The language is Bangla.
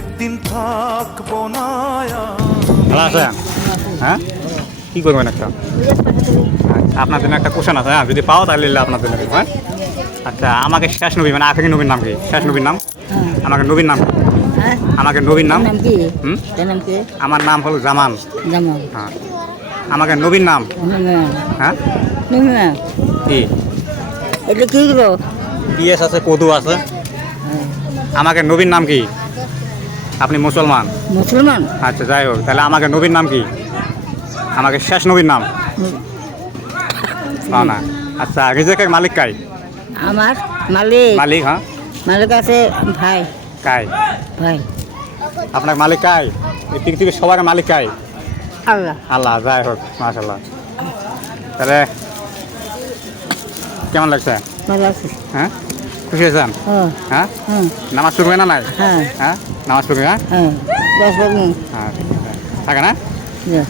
একদিন থাকবো না ভালো আছেন? হ্যাঁ, কি করবেন একটা? আপনার জন্য একটা কোশ্চেন আছে, হ্যাঁ, যদি পাও তাহলে আপনার জন্য দেবো, হ্যাঁ। আচ্ছা, আমাকে শেষ নবী মানে আখেরি নবীর নাম কি? শেষ নবীর নাম আমাকে নবীর নাম কি? আমাকে নবীর নাম কি? হুম, নাম কি? আমার নাম হলো জামান। জামাল। হ্যাঁ, আমাকে নবীর নাম, হ্যাঁ, কি? এটা কি গো? পিএস আছে, কদু আছে। আমাকে নবীর নাম কি? আপনি মুসলমান। মুসলমান? আচ্ছা, যাই হোক, তাহলে আমাকে নবীর নাম কি? আমাকে শেষ নবীর নাম না। আচ্ছা, রিজেকের মালিক কাই? আমার মালিক। মালিক, হ্যাঁ, মালিক আছে ভাই। কাই? ভাই আপনার মালিক কাই? এই পৃথিবীর সবার মালিক কাই? আল্লাহ। আল্লাহ। যাই হোক, মাশাআল্লাহ। তাহলে কেমন লাগছে? ভালো আছে। হ্যাঁ, খুশি হয়েছেন? হ্যাঁ, হুম। নামাজ পড়বে না নাই? হ্যাঁ হ্যাঁ, নামাজ পড়বে, হ্যাঁ। হ্যাঁ। দশ বছর। হ্যাঁ, থাকে না? হ্যাঁ।